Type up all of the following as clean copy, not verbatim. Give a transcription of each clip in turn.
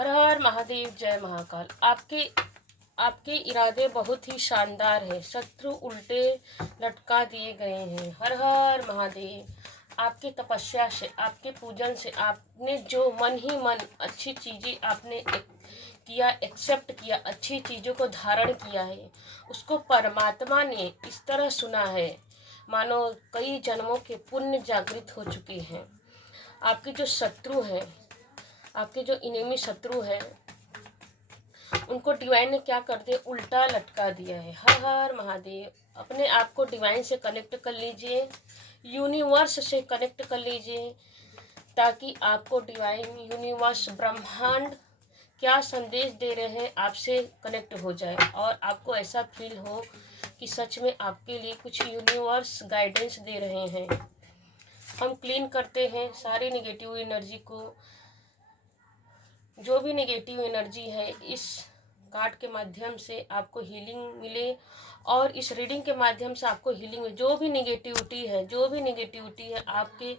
हर हर महादेव, जय महाकाल। आपके आपके इरादे बहुत ही शानदार है। शत्रु उल्टे लटका दिए गए हैं। हर हर महादेव। आपकी तपस्या से, आपके पूजन से, आपने जो मन ही मन अच्छी चीज़ें आपने किया, एक्सेप्ट किया, अच्छी चीज़ों को धारण किया है, उसको परमात्मा ने इस तरह सुना है मानो कई जन्मों के पुण्य जागृत हो चुके हैं। आपके जो शत्रु हैं, आपके जो इनेमी शत्रु है, उनको डिवाइन ने क्या कर दिया, उल्टा लटका दिया है। हर हर महादेव। अपने आप को डिवाइन से कनेक्ट कर लीजिए, यूनिवर्स से कनेक्ट कर लीजिए, ताकि आपको डिवाइन, यूनिवर्स, ब्रह्मांड क्या संदेश दे रहे हैं आपसे कनेक्ट हो जाए और आपको ऐसा फील हो कि सच में आपके लिए कुछ यूनिवर्स गाइडेंस दे रहे हैं। हम क्लीन करते हैं सारी नेगेटिव एनर्जी को। जो भी नेगेटिव एनर्जी है, इस कार्ड के माध्यम से आपको हीलिंग मिले और इस रीडिंग के माध्यम से आपको हीलिंग मिले। जो भी नेगेटिविटी है आपके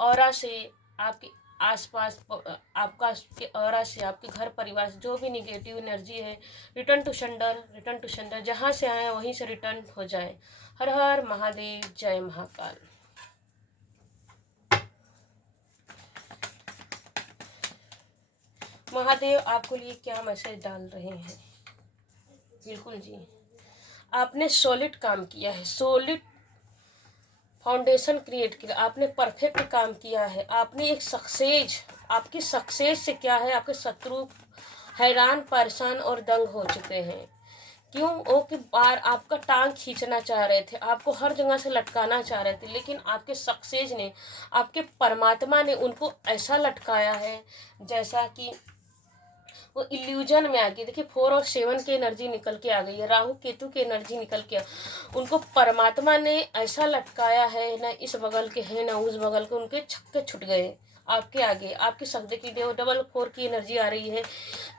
ऑरा से, आपके आसपास, आपका के ऑरा से, आपके घर परिवार से जो भी नेगेटिव एनर्जी है, रिटर्न टू सेंडर, जहाँ से आए वहीं से रिटर्न हो जाए। हर हर महादेव, जय महाकाल। महादेव आपको लिए क्या मैसेज डाल रहे हैं? बिल्कुल जी, आपने सॉलिड काम किया है, सॉलिड फाउंडेशन क्रिएट किया, आपने परफेक्ट काम किया है। आपने एक सक्सेस, आपकी सक्सेस से क्या है, आपके शत्रु हैरान, परेशान और दंग हो चुके हैं। क्यों? वो कि बार आपका टांग खींचना चाह रहे थे, आपको हर जगह से लटकाना चाह रहे थे, लेकिन आपके सक्सेस ने, आपके परमात्मा ने उनको ऐसा लटकाया है जैसा कि वो इल्यूजन में आ गई। देखिए 4 और 7 की एनर्जी निकल के आ गई है, राहु केतु की एनर्जी निकल के उनको परमात्मा ने ऐसा लटकाया है, ना इस बगल के हैं ना उस बगल के, उनके छक्के छुट गए आपके आगे। आपकी शक्ति की 4 की एनर्जी आ रही है,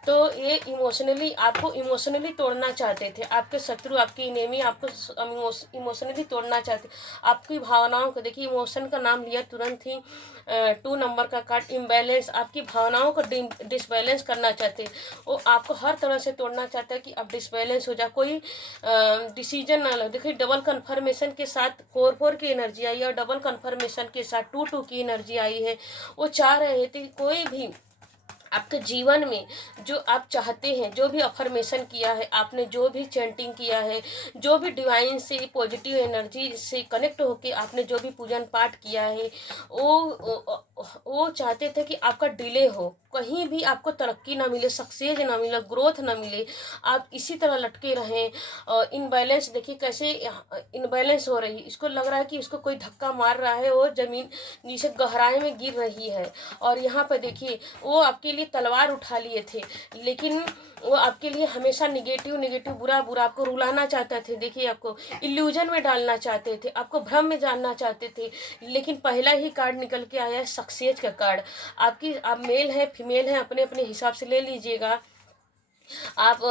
तो ये इमोशनली, आपको इमोशनली तोड़ना चाहते थे आपके शत्रु, आपकी इनेमी आपको इमोशनली तोड़ना चाहते। आपकी भावनाओं को देखिए, इमोशन का नाम लिया तुरंत ही 2 नंबर का कार्ड, इम्बैलेंस। आपकी भावनाओं को डिसबैलेंस करना चाहते, वो आपको हर तरह से तोड़ना चाहता है कि अब डिसबैलेंस हो जाए, कोई डिसीजन ना लो। देखिए डबल कन्फर्मेशन के साथ 4 की एनर्जी आई है और डबल कन्फर्मेशन के साथ 2 की एनर्जी आई है। वो चाह रहे थे कोई भी आपके जीवन में जो आप चाहते हैं, जो भी अफर्मेशन किया है आपने, जो भी चैंटिंग किया है, जो भी डिवाइन से पॉजिटिव एनर्जी से कनेक्ट होके आपने जो भी पूजन पाठ किया है, वो चाहते थे कि आपका डिले हो, कहीं भी आपको तरक्की ना मिले, सक्सेस ना मिले, ग्रोथ ना मिले, आप इसी तरह लटके रहें। इनबैलेंस देखिए कैसे इनबैलेंस हो रही, इसको लग रहा है कि इसको कोई धक्का मार रहा है, वो जमीन नीचे गहराई में गिर रही है। और यहाँ पर देखिए वो आपके लिए तलवार उठा लिए थे, लेकिन वो आपके लिए हमेशा निगेटिव बुरा आपको रुलाना चाहते थे। देखिए आपको इल्यूजन में डालना चाहते थे, आपको भ्रम में जानना चाहते थे, लेकिन पहला ही कार्ड निकल के आया है सक्सेस का कार्ड। आप मेल है फीमेल है, अपने अपने हिसाब से ले लीजिएगा आप।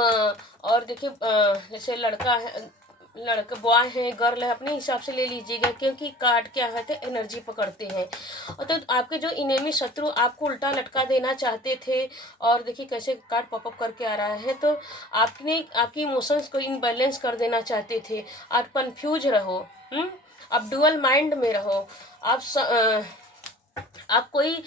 और देखिए जैसे लड़का बॉय है, गर्ल है, अपने हिसाब से ले लीजिएगा, क्योंकि कार्ड क्या है, एनर्जी पकड़ते हैं। और तो आपके जो इनेमी शत्रु आपको उल्टा लटका देना चाहते थे, और देखिए कैसे कार्ड पॉपअप करके आ रहा है, तो आपकी इमोशंस को इनबैलेंस कर देना चाहते थे। आप कंफ्यूज रहो, आप डुअल माइंड में रहो, आप कोई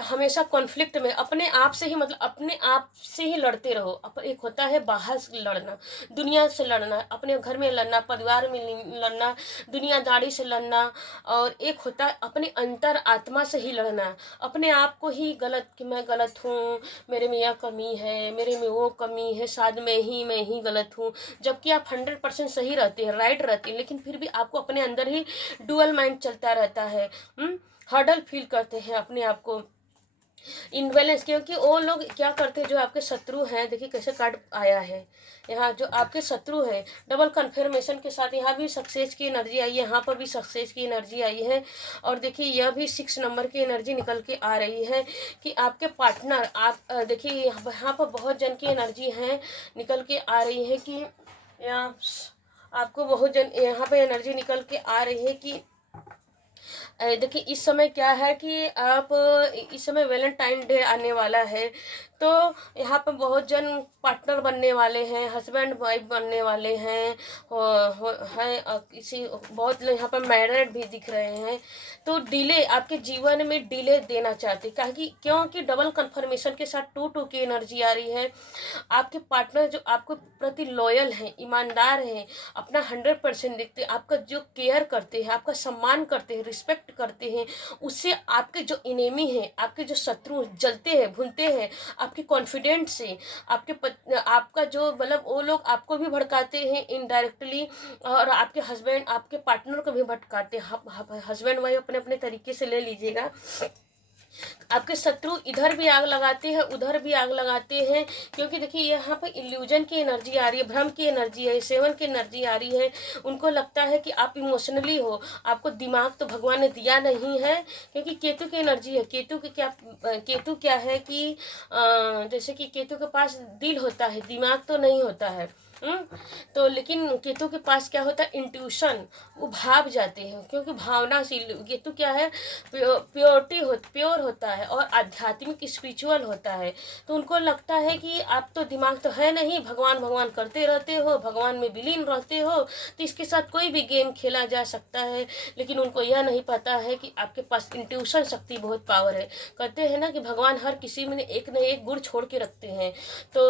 हमेशा कॉन्फ्लिक्ट में अपने आप से ही, मतलब अपने आप से ही लड़ते रहो। एक होता है बाहर से लड़ना, दुनिया से लड़ना, अपने घर में लड़ना, परिवार में लड़ना, दुनियादारी से लड़ना, और एक होता है अपने अंतर आत्मा से ही लड़ना, अपने आप को ही गलत कि मैं गलत हूँ, मेरे में यह कमी है, मेरे में वो कमी है, शायद मैं ही गलत हूँ, जबकि आप 100% सही रहते हैं, राइट रहते हैं, लेकिन फिर भी आपको अपने अंदर ही डुअल माइंड चलता रहता है। हर्डल फील करते हैं अपने आप को, इनबैलेंस। क्योंकि वो लोग क्या करते हैं, जो आपके शत्रु हैं, देखिए कैसे कार्ड आया है यहाँ, जो आपके शत्रु है डबल कन्फर्मेशन के साथ, यहाँ भी सक्सेस की एनर्जी आई है, यहाँ पर भी सक्सेस की एनर्जी आई है, और देखिए यह भी 6 नंबर की एनर्जी निकल के आ रही है कि आपके पार्टनर, आप देखिए यहाँ पर बहुत जन की एनर्जी है निकल के आ रही है कि यहाँ आपको बहुत जन, यहाँ पर एनर्जी निकल के आ रही है कि देखिए इस समय क्या है कि आप, इस समय वैलेंटाइन डे आने वाला है, तो यहाँ पर बहुत जन पार्टनर बनने वाले हैं, हस्बैंड वाइफ बनने वाले हैं, हैं किसी बहुत लोग यहाँ पर मैरिड भी दिख रहे हैं। तो डिले आपके जीवन में डिले देना चाहते, क्योंकि डबल कंफर्मेशन के साथ 2-2 की एनर्जी आ रही है। आपके पार्टनर जो आपको प्रति लॉयल हैं, ईमानदार हैं, अपना 100% देखते हैं, आपका जो केयर करते हैं, आपका सम्मान करते हैं, रिस्पेक्ट करते हैं, उससे आपके जो इनेमी हैं, आपके जो शत्रु जलते हैं, भूनते हैं आपके कॉन्फिडेंट से। आपका जो मतलब वो लोग आपको भी भड़काते हैं इनडायरेक्टली, और आपके हस्बैंड आपके पार्टनर को भी भटकाते हैं। हस्बैंड वाइफ अपने अपने तरीके से ले लीजिएगा। आपके शत्रु इधर भी आग लगाते हैं, उधर भी आग लगाते हैं, क्योंकि देखिए यहाँ पर इल्यूजन की एनर्जी आ रही है, भ्रम की एनर्जी है, सेवन की एनर्जी आ रही है। उनको लगता है कि आप इमोशनली हो, आपको दिमाग तो भगवान ने दिया नहीं है, क्योंकि केतु की एनर्जी है। केतु क्या है कि जैसे कि केतु के पास दिल होता है, दिमाग तो नहीं होता है। तो लेकिन केतु के पास क्या होता है, इंट्यूशन, वो भाव जाते हैं, क्योंकि भावनाशील केतु क्या है, प्योर होता है और आध्यात्मिक स्पिरिचुअल होता है। तो उनको लगता है कि आप तो दिमाग तो है नहीं, भगवान भगवान करते रहते हो, भगवान में विलीन रहते हो, तो इसके साथ कोई भी गेम खेला जा सकता है। लेकिन उनको यह नहीं पता है कि आपके पास इंट्यूशन शक्ति बहुत पावर है। कहते हैं ना कि भगवान हर किसी में एक न एक गुण छोड़ के रखते हैं। तो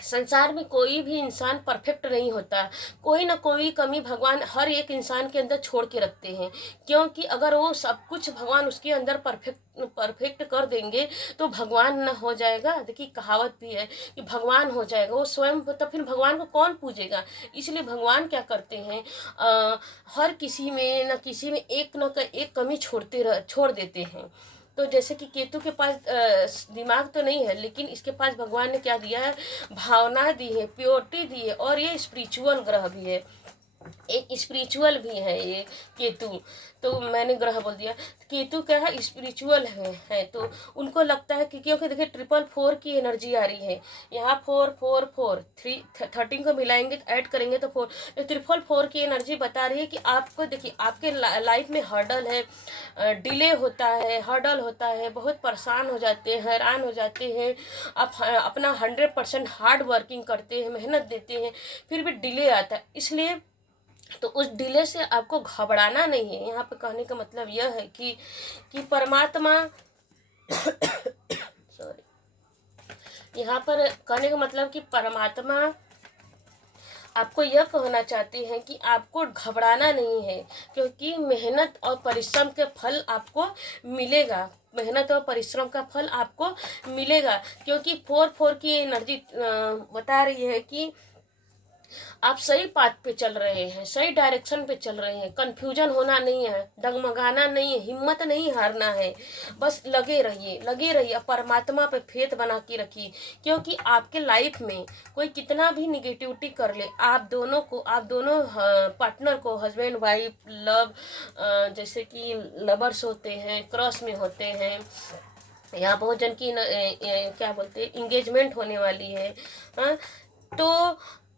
संसार में कोई भी इंसान परफेक्ट नहीं होता, कोई ना कोई कमी भगवान हर एक इंसान के अंदर छोड़ के रखते हैं, क्योंकि अगर वो सब कुछ भगवान उसके अंदर परफेक्ट कर देंगे तो भगवान न हो जाएगा। देखिए कहावत भी है कि भगवान हो जाएगा वो स्वयं, तो फिर भगवान को कौन पूजेगा। इसलिए भगवान क्या करते हैं, हर किसी में न किसी में एक कमी छोड़ देते हैं। तो जैसे कि केतु के पास दिमाग तो नहीं है, लेकिन इसके पास भगवान ने क्या दिया है, भावना दी है, प्योरिटी दी है, और ये स्पिरिचुअल ग्रह भी है, एक स्पिरिचुअल भी है ये केतु। तो मैंने ग्रह बोल दिया, केतु क्या है, स्पिरिचुअल है। तो उनको लगता है कि क्योंकि देखिए 444 की एनर्जी आ रही है यहाँ, 444 13 को मिलाएंगे तो ऐड करेंगे तो 4, तो 444 की एनर्जी बता रही है कि आपको देखिए आपके लाइफ में हर्डल है, डिले होता है, हर्डल होता है, बहुत परेशान हो जाते हैं, हैरान हो जाते हैं। आप अपना 100% हार्ड वर्किंग करते हैं, मेहनत देते हैं, फिर भी डिले आता है। इसलिए तो उस डिले से आपको घबराना नहीं है। यहाँ पे कहने का मतलब यह है कि परमात्मा सॉरी, यहाँ पर कहने का मतलब कि परमात्मा आपको यह कहना चाहते हैं कि आपको घबराना नहीं है, क्योंकि मेहनत और परिश्रम के फल आपको मिलेगा। मेहनत और परिश्रम का फल आपको मिलेगा, क्योंकि 4-4 की एनर्जी बता रही है कि आप सही पाथ पे चल रहे हैं, सही डायरेक्शन पे चल रहे हैं। कंफ्यूजन होना नहीं है, डगमगाना नहीं है, हिम्मत नहीं हारना है, बस लगे रहिए, परमात्मा पे फेथ बना के रखिए। क्योंकि आपके लाइफ में कोई कितना भी निगेटिविटी कर ले, आप दोनों पार्टनर को, हस्बैंड वाइफ लव, जैसे कि लवर्स होते हैं, क्रॉस में होते हैं, यहाँ बहुत जन की क्या बोलते हैं इंगेजमेंट होने वाली है। हाँ, तो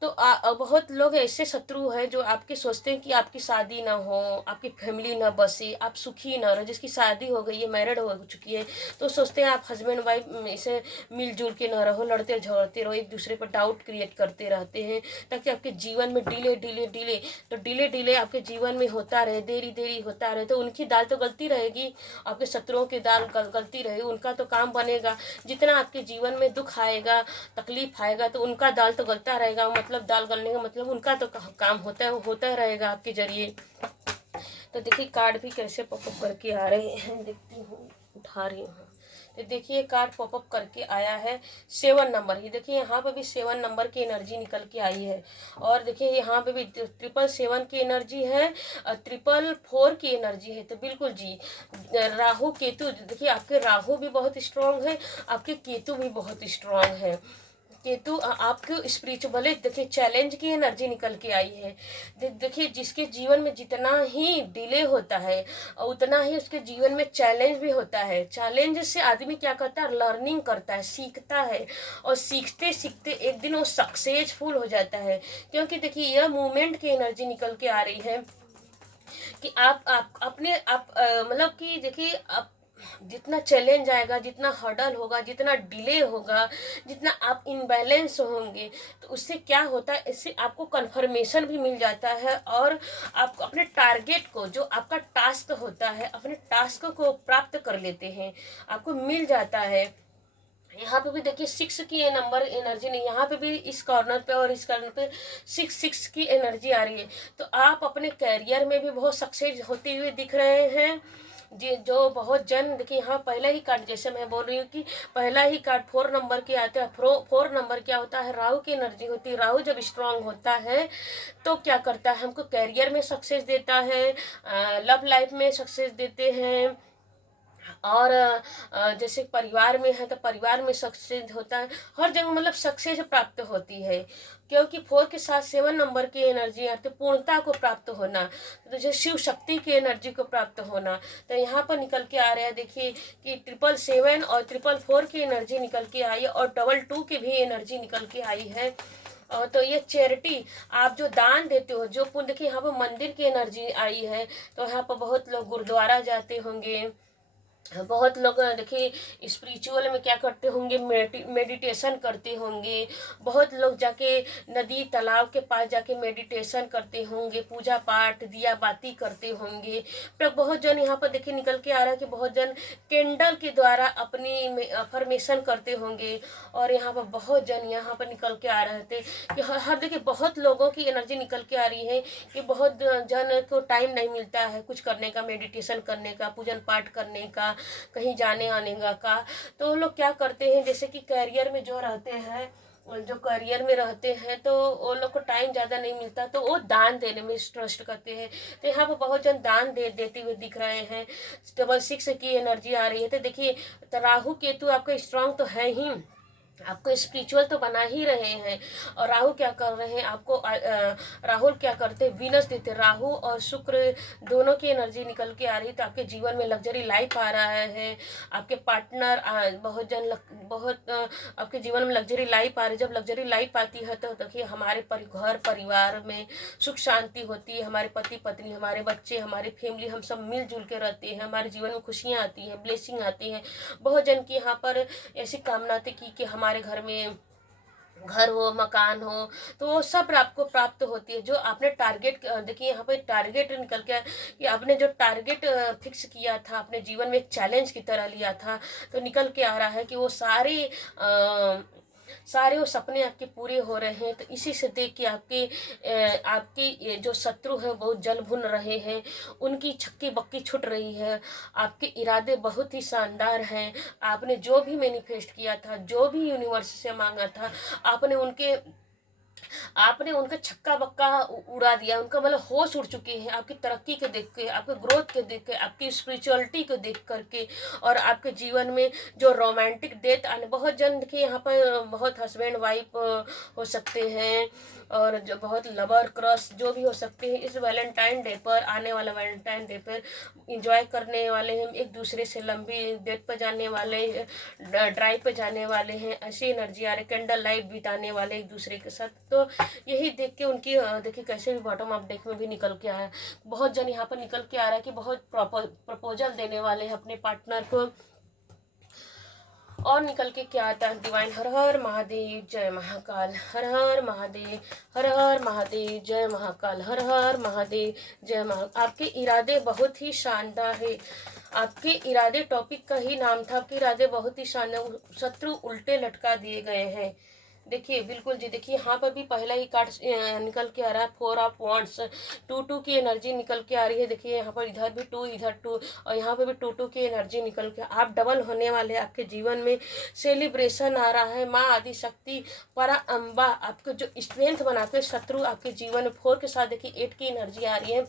बहुत लोग ऐसे शत्रु हैं जो आपके सोचते हैं कि आपकी शादी ना हो, आपकी फैमिली ना बसे, आप सुखी ना रहो। जिसकी शादी हो गई है, मैरिड हो चुकी है, तो सोचते हैं आप हस्बैंड वाइफ ऐसे मिलजुल के ना रहो, लड़ते झगड़ते रहो, एक दूसरे पर डाउट क्रिएट करते रहते हैं, ताकि आपके जीवन में डिले आपके जीवन में होता रहे, देरी होता रहे। तो उनकी दाल तो गलती रहेगी, आपके शत्रुओं की दाल गलती रहेगी, उनका तो काम बनेगा। जितना आपके जीवन में दुख आएगा, तकलीफ आएगा, तो उनका दाल तो गलता रहेगा। मतलब दाल गलने का मतलब उनका तो काम होता रहेगा आपके जरिए। तो देखिए कार्ड भी कैसे पॉपअप करके आ रहे हैं, देखती हूँ, उठा रही हूँ। तो देखिए कार्ड पॉपअप करके आया है 7 नंबर ही। देखिए यहाँ पे भी 7 नंबर की एनर्जी निकल के आई है, और देखिए यहाँ पे भी 777 की एनर्जी है, 444 की एनर्जी है। तो बिल्कुल जी, राहु केतु, देखिए आपके राहु भी बहुत स्ट्रांग है, आपके केतु भी बहुत स्ट्रांग है। केतु आपको स्पिरिचुअली देखिए चैलेंज की एनर्जी निकल के आई है। देखिए जिसके जीवन में जितना ही डिले होता है, उतना ही उसके जीवन में चैलेंज भी होता है। चैलेंज से आदमी क्या करता है, लर्निंग करता है, सीखता है, और सीखते सीखते एक दिन वो सक्सेसफुल हो जाता है। क्योंकि देखिए यह मूवमेंट की एनर्जी निकल के आ रही है कि आप अपने मतलब कि देखिए आप जितना चैलेंज आएगा, जितना हर्डल होगा, जितना डिले होगा, जितना आप इम्बैलेंस होंगे, तो उससे क्या होता है, इससे आपको कन्फर्मेशन भी मिल जाता है और आप अपने टारगेट को, जो आपका टास्क होता है, अपने टास्क को प्राप्त कर लेते हैं, आपको मिल जाता है। यहाँ पे भी देखिए 6 की ये नंबर एनर्जी नहीं, यहाँ पे भी इस कॉर्नर पे और इस कॉर्नर पे 6 की एनर्जी आ रही है। तो आप अपने कैरियर में भी बहुत सक्सेस होते हुए दिख रहे हैं जी। जो बहुत जन देखिए, यहाँ पहला ही कार्ड, जैसे मैं बोल रही हूँ कि पहला ही कार्ड 4 नंबर के आते हैं। 4 नंबर क्या होता है, राहु की एनर्जी होती है। राहु जब स्ट्रांग होता है तो क्या करता है, हमको कैरियर में सक्सेस देता है, लव लाइफ में सक्सेस देते हैं, और जैसे परिवार में है तो परिवार में सक्सेस होता है, हर जगह मतलब सक्सेस प्राप्त होती है। क्योंकि 4 के साथ 7 नंबर की एनर्जी आती है, पूर्णता को प्राप्त होना, तो जैसे शिव शक्ति की एनर्जी को प्राप्त होना। तो यहाँ पर निकल के आ रहा है देखिए कि 777 और 444 की एनर्जी निकल के आई है, और 22 की भी एनर्जी निकल के आई है। और तो ये चैरिटी, आप जो दान देते हो, जो पुण्य, देखिए यहाँ पर मंदिर की एनर्जी आई है। तो यहाँ पर बहुत लोग गुरुद्वारा जाते होंगे, बहुत लोग देखिए स्पिरिचुअल में क्या करते होंगे, मेडिटेशन करते होंगे, बहुत लोग जाके नदी तालाब के पास जाके मेडिटेशन करते होंगे, पूजा पाठ दिया बाती करते होंगे। पर बहुत जन यहाँ पर देखिए निकल के आ रहा है कि बहुत जन कैंडल के द्वारा अपनी अफर्मेशन करते होंगे। और यहाँ पर बहुत जन यहाँ पर निकल के आ रहे थे कि हर देखिए बहुत लोगों की एनर्जी निकल के आ रही है कि बहुत जन को टाइम नहीं मिलता है कुछ करने का, मेडिटेशन करने का, पूजन पाठ करने का, कहीं जाने आने का। तो वो लोग क्या करते हैं, जैसे कि करियर में जो रहते हैं, जो करियर में रहते हैं, तो वो लोग को टाइम ज़्यादा नहीं मिलता, तो वो दान देने में ट्रस्ट करते हैं। तो यहाँ पर बहुत जन दान देते हुए दिख रहे हैं। 6 की एनर्जी आ रही है। तो देखिए, तो राहु केतु आपका स्ट्रांग तो है ही, आपको स्पिरिचुअल तो बना ही रहे हैं। और राहु क्या कर रहे हैं आपको, राहुल क्या करते हैं, वीनस देते। राहु और शुक्र दोनों की एनर्जी निकल के आ रही है। तो आपके जीवन में लग्जरी लाइफ आ रहा है, आपके पार्टनर बहुत आपके जीवन में लग्जरी लाइफ आ रही है। जब लग्जरी लाइफ आती है तो देखिए हमारे घर परिवार में सुख शांति होती है, हमारे पति पत्नी, हमारे बच्चे, हमारी फैमिली, हम सब मिलजुल के रहते हैं, हमारे जीवन में खुशियाँ आती हैं, ब्लेसिंग आती हैं। बहुत जन की यहाँ पर ऐसी कामना थी कि हमारे घर में घर हो, मकान हो, तो वो सब आपको प्राप्त होती है। जो आपने टारगेट, देखिए यहाँ पे टारगेट निकल के कि आपने जो टारगेट फिक्स किया था, अपने जीवन में एक चैलेंज की तरह लिया था, तो निकल के आ रहा है कि वो सारे वो सपने आपके पूरे हो रहे हैं। तो इसी से देख के आपकी जो शत्रु है बहुत जल भुन रहे हैं, उनकी छक्की बक्की छुट रही है। आपके इरादे बहुत ही शानदार हैं। आपने जो भी मैनिफेस्ट किया था, जो भी यूनिवर्स से मांगा था, आपने उनका छक्का बक्का उड़ा दिया। उनका मतलब होश उड़ चुके हैं आपकी तरक्की को देख के, आपके ग्रोथ को देख के, आपकी स्पिरिचुअलिटी को देख करके। और आपके जीवन में जो रोमांटिक डेथ आने, बहुत जन के यहाँ पर बहुत हस्बैंड वाइफ हो सकते हैं, और जो बहुत लवर क्रश जो भी हो सकते हैं, इस वैलेंटाइन डे पर, आने वाला वैलेंटाइन डे पर इंजॉय करने वाले हैं, एक दूसरे से लंबी डेट पर जाने वाले, ड्राइव पर जाने वाले हैं। ऐसी एनर्जी आ रही, कैंडल लाइट बिताने वाले एक दूसरे के साथ। तो यही देख के उनकी देखिए कैसे भी बॉटम ऑफ डेक में भी निकल के आया है। बहुत जन यहाँ पर निकल के आ रहा है कि बहुत प्रपोजल देने वाले हैं अपने पार्टनर को। और निकल के क्या आता है, डिवाइन हर हर महादेव जय महाकाल, हर हर महादेव, हर हर महादेव जय महाकाल, हर हर महादेव जय महाकाल। आपके इरादे बहुत ही शानदार है। आपके इरादे टॉपिक का ही नाम था, आपके इरादे बहुत ही शानदार, शत्रु उल्टे लटका दिए गए हैं। देखिए बिल्कुल जी, देखिए यहाँ पर भी पहला ही कार्ड निकल के आ रहा है, 4 ऑफ वांड्स, 2 की एनर्जी निकल के आ रही है। देखिए यहाँ पर इधर भी 2, इधर 2, और यहाँ पर भी 2 की एनर्जी निकल के, आप डबल होने वाले। आपके जीवन में सेलिब्रेशन आ रहा है। माँ आदि शक्ति परा अम्बा आपको जो स्ट्रेंथ बनाते हैं, शत्रु आपके जीवन में 4 के साथ देखिए 8 की एनर्जी आ रही है।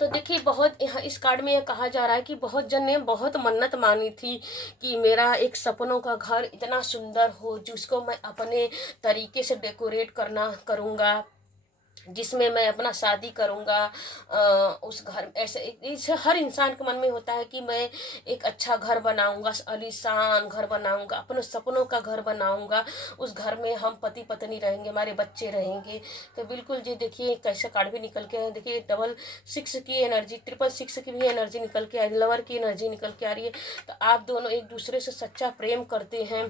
तो देखिए बहुत यहाँ इस कार्ड में यह कहा जा रहा है कि बहुत जन ने बहुत मन्नत मानी थी कि मेरा एक सपनों का घर इतना सुंदर हो, जिसको मैं अपने तरीके से डेकोरेट करूँगा, जिसमें मैं अपना शादी करूँगा। उस घर ऐसे इस हर इंसान के मन में होता है कि मैं एक अच्छा घर बनाऊँगा, आलीशान घर बनाऊँगा, अपने सपनों का घर बनाऊँगा। उस घर में हम पति पत्नी रहेंगे, हमारे बच्चे रहेंगे। तो बिल्कुल जी देखिए कैसे कार्ड भी निकल के आए, देखिए 666 की एनर्जी, 666 की भी एनर्जी निकल के आई, लवर की एनर्जी निकल के आ रही है। तो आप दोनों एक दूसरे से सच्चा प्रेम करते हैं।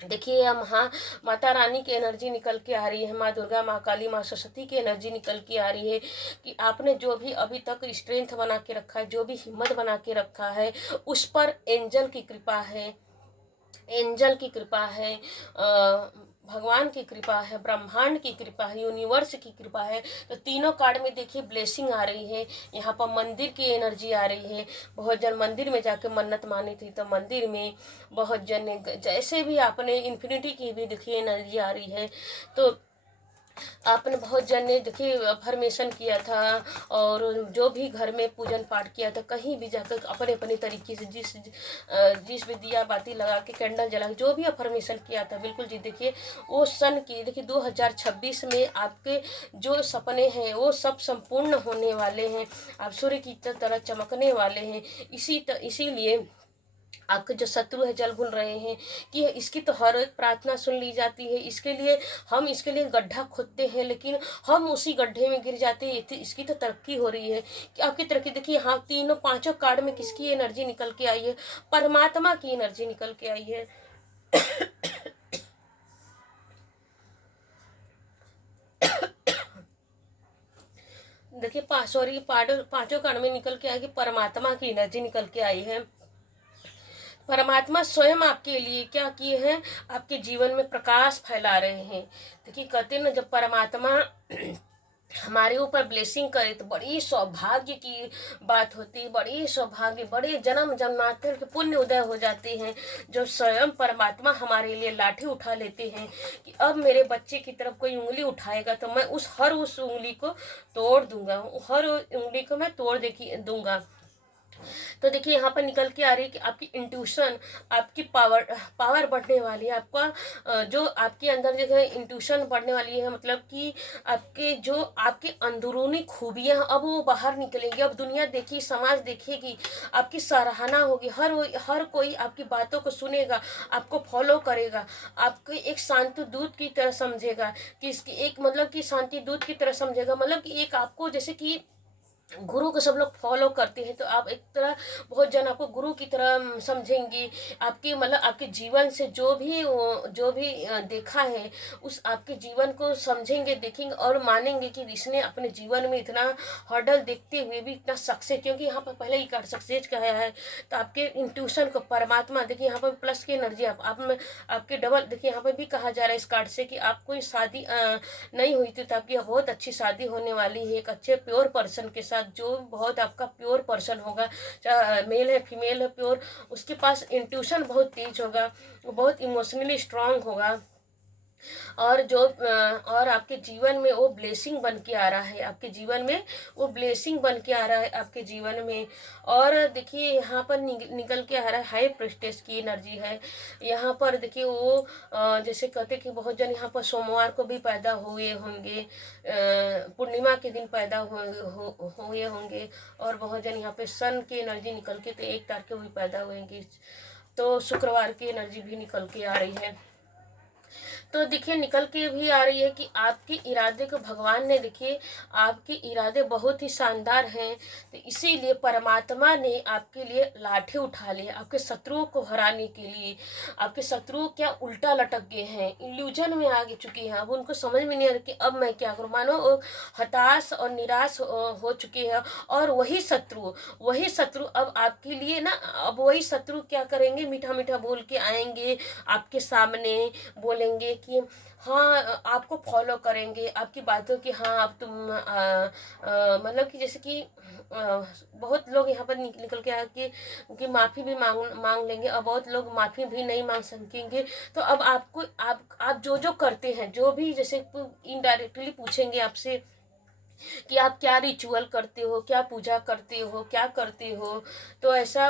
देखिए हम हाँ, माता रानी की एनर्जी निकल के आ रही है, माँ दुर्गा, माँ काली, माँ सरस्वती की एनर्जी निकल के आ रही है कि आपने जो भी अभी तक स्ट्रेंथ बना के रखा है, जो भी हिम्मत बना के रखा है, उस पर एंजल की कृपा है, एंजल की कृपा है, भगवान की कृपा है, ब्रह्मांड की कृपा है, यूनिवर्स की कृपा है। तो तीनों कार्ड में देखिए ब्लेसिंग आ रही है। यहाँ पर मंदिर की एनर्जी आ रही है। बहुत जन मंदिर में जाके मन्नत मानी थी तो मंदिर में, बहुत जन ने जैसे भी आपने इन्फिनिटी की भी देखिए एनर्जी आ रही है। तो आपने बहुत जन ने देखिए अफर्मेशन किया था, और जो भी घर में पूजन पाठ किया था, कहीं भी जाकर अपने अपने तरीके से जिस भी दिया बाती लगा के कैंडल जला के जो भी अफर्मेशन किया था, बिल्कुल जी देखिए वो सन की देखिए 2026 में आपके जो सपने हैं वो सब संपूर्ण होने वाले हैं। आप सूर्य की तरह चमकने वाले हैं। इसीलिए आपके जो शत्रु है जल भूल रहे हैं कि इसकी तो हर एक प्रार्थना सुन ली जाती है, इसके लिए हम इसके लिए गड्ढा खोदते हैं, लेकिन हम उसी गड्ढे में गिर जाते हैं। इसकी तो तरक्की हो रही है कि आपकी तरक्की देखिए। हाँ, तीनों पांचों कार्ड में किसकी एनर्जी निकल के आई है? परमात्मा की एनर्जी निकल के आई है। देखिए पांचों कार्ड में निकल के आई कि परमात्मा की एनर्जी निकल के आई है। परमात्मा स्वयं आपके लिए क्या किए हैं? आपके जीवन में प्रकाश फैला रहे हैं। देखिए कहते हैं ना, जब परमात्मा हमारे ऊपर ब्लेसिंग करे तो बड़ी सौभाग्य की बात होती है, बड़ी सौभाग्य, बड़े जन्म जन्मांतर के पुण्य उदय हो जाते हैं। जब स्वयं परमात्मा हमारे लिए लाठी उठा लेते हैं कि अब मेरे बच्चे की तरफ कोई उंगली उठाएगा तो मैं उस उंगली को तोड़ दूंगा, हर उंगली को मैं तोड़ दूंगा। तो देखिए यहाँ पर निकल के आ रही है कि आपकी इंट्यूशन, आपकी पावर बढ़ने वाली है। आपका जो आपके अंदर जो है इंट्यूशन बढ़ने वाली है, मतलब कि आपके जो आपकी अंदरूनी खूबियाँ अब वो बाहर निकलेंगी। अब दुनिया देखी, समाज देखेगी, आपकी सराहना होगी, हर कोई आपकी बातों को सुनेगा, आपको फॉलो करेगा, आपको एक शांति दूत की तरह समझेगा, कि इसकी एक मतलब कि शांति दूत की तरह समझेगा, मतलब कि एक आपको जैसे कि गुरु को सब लोग फॉलो करते हैं, तो आप एक तरह बहुत जन आपको गुरु की तरह समझेंगी। आपकी मतलब आपके जीवन से जो भी देखा है, उस आपके जीवन को समझेंगे, देखेंगे और मानेंगे कि इसने अपने जीवन में इतना हर्डल देखते हुए भी इतना सक्सेस, क्योंकि यहाँ पर पहले ही कार्ड सक्सेस का है। तो आपके इंट्यूशन को परमात्मा देखिए यहाँ पर प्लस की एनर्जी आप में आपके डबल देखिए यहाँ पर भी कहा जा रहा है इस कार्ड से कि आप कोई शादी नहीं हुई थी तो आपकी बहुत अच्छी शादी होने वाली है एक अच्छे प्योर पर्सन के साथ, जो बहुत आपका प्योर पर्सन होगा, चाहे मेल है फीमेल है प्योर, उसके पास इंट्यूशन बहुत तेज होगा, वो बहुत इमोशनली स्ट्रांग होगा। और आपके जीवन में वो ब्लेसिंग बन के आ रहा है, आपके जीवन में वो ब्लेसिंग बन के आ रहा है आपके जीवन में। और देखिए यहाँ पर निकल के आ रहा है हाई प्रेस्टेज की एनर्जी है। यहाँ पर देखिए वो जैसे कहते कि बहुत जन यहाँ पर सोमवार को भी पैदा हुए होंगे, पूर्णिमा के दिन पैदा हुए होंगे, और बहुत जन यहाँ पे सन की एनर्जी निकल के तो 1 तारीख को भी पैदा हुएंगे, तो शुक्रवार की एनर्जी भी निकल के आ रही है। तो देखिए निकल के भी आ रही है कि आपके इरादे को भगवान ने देखिए, आपके इरादे बहुत ही शानदार हैं, तो इसीलिए परमात्मा ने आपके लिए लाठी उठा ली, आपके शत्रुओं को हराने के लिए। आपके शत्रु क्या उल्टा लटक गए हैं, इल्यूजन में आ चुके हैं, अब उनको समझ में नहीं आ रहा कि अब मैं क्या करूँ, मानो वो हताश और निराश हो चुके हैं। और वही शत्रु अब आपके लिए ना, अब वही शत्रु क्या करेंगे, मीठा मीठा बोल के आएंगे आपके सामने, बोलेंगे कि हाँ, आपको फॉलो करेंगे, आपकी बातों की हाँ अब तुम मतलब कि जैसे कि बहुत लोग यहाँ पर निकल के आके कि माफ़ी भी मांग लेंगे, और बहुत लोग माफ़ी भी नहीं मांग सकेंगे। तो अब आप जो करते हैं, जो भी जैसे इनडायरेक्टली पूछेंगे आपसे कि आप क्या रिचुअल करते हो, क्या पूजा करते हो, क्या करते हो। तो ऐसा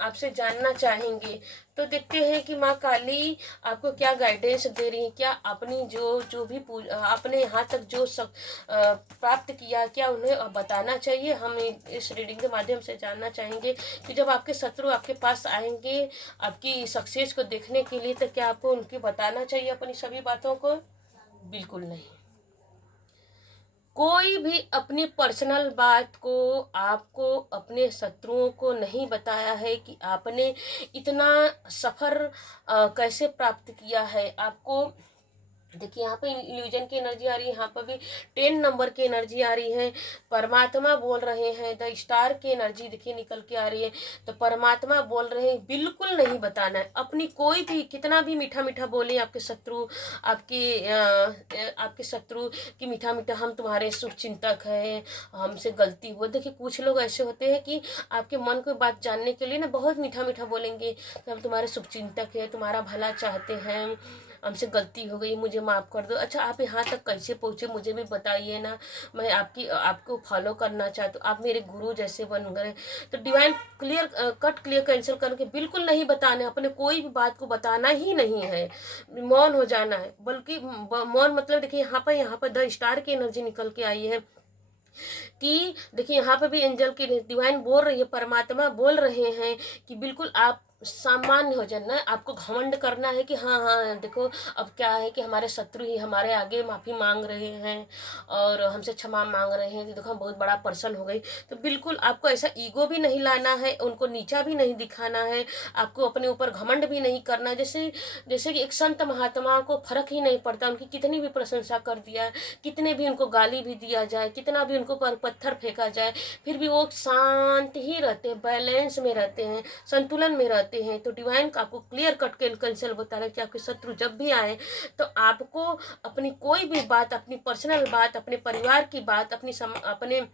आपसे जानना चाहेंगे। तो देखते हैं कि माँ काली आपको क्या गाइडेंस दे रही है, क्या अपनी जो जो भी आपने यहाँ तक जो सब प्राप्त किया, क्या उन्हें बताना चाहिए। हम इस रीडिंग के माध्यम से जानना चाहेंगे कि जब आपके शत्रु आपके पास आएंगे आपकी सक्सेस को देखने के लिए, तो क्या आपको उनकी बताना चाहिए अपनी सभी बातों को? बिल्कुल नहीं। कोई भी अपनी पर्सनल बात को आपको अपने शत्रुओं को नहीं बताया है कि आपने इतना सफ़र कैसे प्राप्त किया है। आपको देखिए यहाँ पे इल्यूजन की एनर्जी आ रही है, यहाँ पर भी 10 नंबर की एनर्जी आ रही है। परमात्मा बोल रहे हैं, द स्टार की एनर्जी देखिए निकल के आ रही है। तो परमात्मा बोल रहे हैं बिल्कुल नहीं बताना है अपनी, कोई भी कितना भी मीठा मीठा बोले आपके शत्रु, आपके शत्रु कि मीठा मीठा हम तुम्हारे शुभ चिंतक हैं, हमसे गलती हुआ। देखिए कुछ लोग ऐसे होते हैं कि आपके मन को बात जानने के लिए ना बहुत मीठा मीठा बोलेंगे कि हम तुम्हारे शुभ चिंतक हैं, तुम्हारा भला चाहते हैं, हमसे गलती हो गई, मुझे माफ़ कर दो। अच्छा आप यहाँ तक कैसे पहुँचे मुझे भी बताइए ना, मैं आपको फॉलो करना चाहती हूँ, आप मेरे गुरु जैसे बन गए। तो divine clear cut clear cancel करके बिल्कुल नहीं बताना है, अपने कोई भी बात को बताना ही नहीं है, मौन हो जाना है। बल्कि मौन मतलब देखिए यहाँ पर द स्टार की एनर्जी निकल के आई है कि देखिए यहाँ पे भी एंजल की डिवाइन बोल रही है, परमात्मा बोल रहे हैं कि बिल्कुल आप सामान्य हो जाना है। आपको घमंड करना है कि हाँ हाँ देखो अब क्या है कि हमारे शत्रु ही हमारे आगे माफ़ी मांग रहे हैं और हमसे क्षमा मांग रहे हैं, देखो हम बहुत बड़ा पर्सन हो गई। तो बिल्कुल आपको ऐसा ईगो भी नहीं लाना है, उनको नीचा भी नहीं दिखाना है, आपको अपने ऊपर घमंड भी नहीं करना। जैसे जैसे कि एक संत महात्मा को फर्क ही नहीं पड़ता, उनकी कितनी भी प्रशंसा कर दिया, कितने भी उनको गाली भी दिया जाए, कितना भी उनको पर पत्थर फेंका जाए, फिर भी वो शांत ही रहते हैं, बैलेंस में रहते हैं, संतुलन में रहते हैं। तो डिवाइन का आपको क्लियर कट के कैंसिल बता रहा है कि आपके शत्रु जब भी आए तो आपको अपनी कोई भी बात, अपनी पर्सनल बात, अपने परिवार की बात, अपने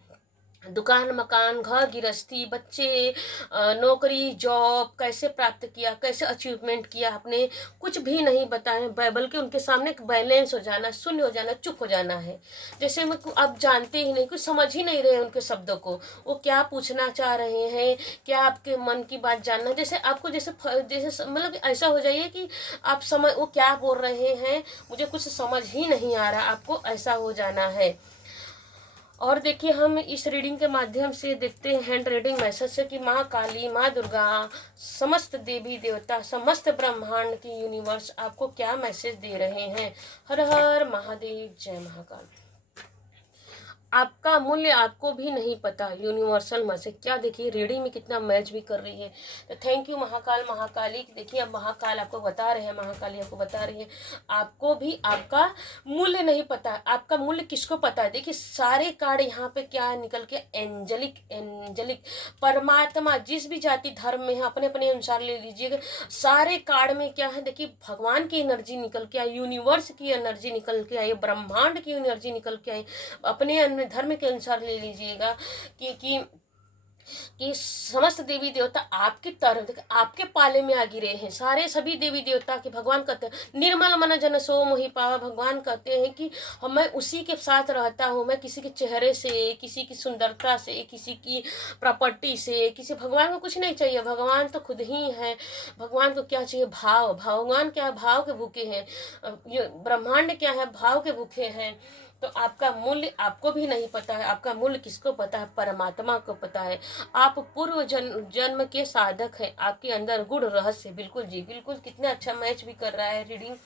दुकान मकान घर गृहस्थी बच्चे नौकरी जॉब कैसे प्राप्त किया, कैसे अचीवमेंट किया, आपने कुछ भी नहीं बताया, बल्कि उनके सामने बैलेंस हो जाना, शून्य हो जाना, चुप हो जाना है। जैसे मैं आप जानते ही नहीं, कुछ समझ ही नहीं रहे उनके शब्दों को, वो क्या पूछना चाह रहे हैं, क्या आपके मन की बात जानना। जैसे आपको जैसे मतलब ऐसा हो जाइए कि आप समझ वो क्या बोल रहे हैं, मुझे कुछ समझ ही नहीं आ रहा, आपको ऐसा हो जाना है। और देखिए हम इस रीडिंग के माध्यम से देखते हैं हैंड रीडिंग मैसेज से कि माँ काली, माँ दुर्गा, समस्त देवी देवता, समस्त ब्रह्मांड की यूनिवर्स आपको क्या मैसेज दे रहे हैं। हर हर महादेव, जय महाकाल। आपका मूल्य आपको भी नहीं पता, यूनिवर्सल मैसेज क्या देखिए रीडिंग में कितना मैच भी कर रही है। तो थैंक यू महाकाल महाकाली। देखिए अब महाकाल आपको बता रहे हैं, महाकाली आपको बता रही है आपको भी आपका मूल्य नहीं पता। आपका मूल्य किसको पता है? देखिए सारे कार्ड यहाँ पे क्या निकल के एंजलिक एंजलिक परमात्मा जिस भी जाति धर्म में है अपने अपने अनुसार ले लीजिएगा। सारे कार्ड में क्या है देखिए भगवान की एनर्जी निकल के आई, यूनिवर्स की एनर्जी निकल के आई, ब्रह्मांड की एनर्जी निकल के आई। अपने धर्म के अनुसार ले लीजिएगा कि समस्त देवी देवता आपकी तरफ आपके पाले में आ गिरे हैं। सारे सभी देवी देवता के भगवान कहते हैं निर्मल मन जन सो मोहि पावा। भगवान कहते हैं कि मैं उसी के साथ रहता हूँ, मैं किसी के चेहरे से, किसी की सुंदरता से, किसी की प्रॉपर्टी से, किसी भगवान को कुछ नहीं चाहिए। भगवान तो खुद ही है। भगवान को क्या चाहिए? भाव। भगवान क्या है? भाव के भूखे हैं। ब्रह्मांड क्या है? भाव के भूखे हैं। तो आपका मूल्य आपको भी नहीं पता है। आपका मूल्य किसको पता है? परमात्मा को पता है। आप पूर्व जन्म के साधक हैं, आपके अंदर गूढ़ रहस्य। बिल्कुल जी बिल्कुल, कितना अच्छा मैच भी कर रहा है रीडिंग।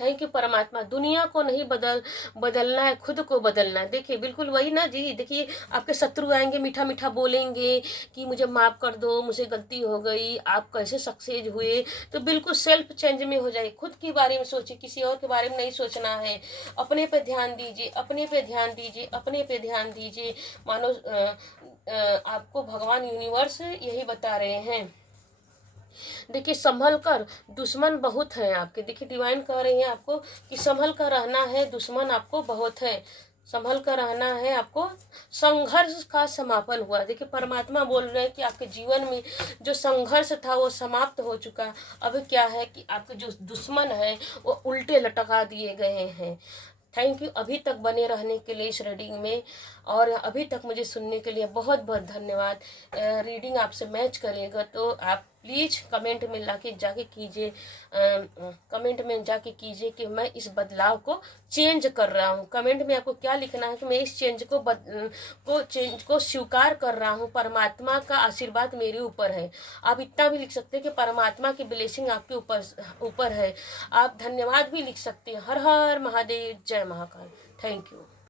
थैंक यू परमात्मा। दुनिया को नहीं बदलना है, खुद को बदलना है। देखिए बिल्कुल वही ना जी। देखिए आपके शत्रु आएंगे मीठा मीठा बोलेंगे कि मुझे माफ़ कर दो, मुझे गलती हो गई, आप कैसे सक्सेस हुए। तो बिल्कुल सेल्फ चेंज में हो जाए, खुद के बारे में सोचिए, किसी और के बारे में नहीं सोचना है। अपने पे ध्यान दीजिए, अपने पे ध्यान दीजिए, अपने पे ध्यान दीजिए। मानो आपको भगवान यूनिवर्स यही बता रहे हैं। देखिए संभल कर, दुश्मन बहुत हैं आपके। देखिए डिवाइन कह रही हैं आपको कि संभल कर रहना है, दुश्मन आपको बहुत है, संभल कर रहना है आपको। संघर्ष का समापन हुआ। देखिए परमात्मा बोल रहे हैं कि आपके जीवन में जो संघर्ष था वो समाप्त हो चुका। अब क्या है कि आपके जो दुश्मन है वो उल्टे लटका दिए गए हैं। थैंक यू अभी तक बने रहने के लिए इस रीडिंग में, और अभी तक मुझे सुनने के लिए बहुत बहुत धन्यवाद। रीडिंग आपसे मैच करेगा तो आप प्लीज़ कमेंट में जाके कीजिए, कमेंट में जाके कीजिए कि मैं इस बदलाव को चेंज कर रहा हूँ। कमेंट में आपको क्या लिखना है कि मैं इस चेंज को स्वीकार कर रहा हूँ, परमात्मा का आशीर्वाद मेरे ऊपर है। आप इतना भी लिख सकते हैं कि परमात्मा की ब्लेसिंग आपके ऊपर है। आप धन्यवाद भी लिख सकते हैं। हर हर महादेव, जय महाकाल। Thank you.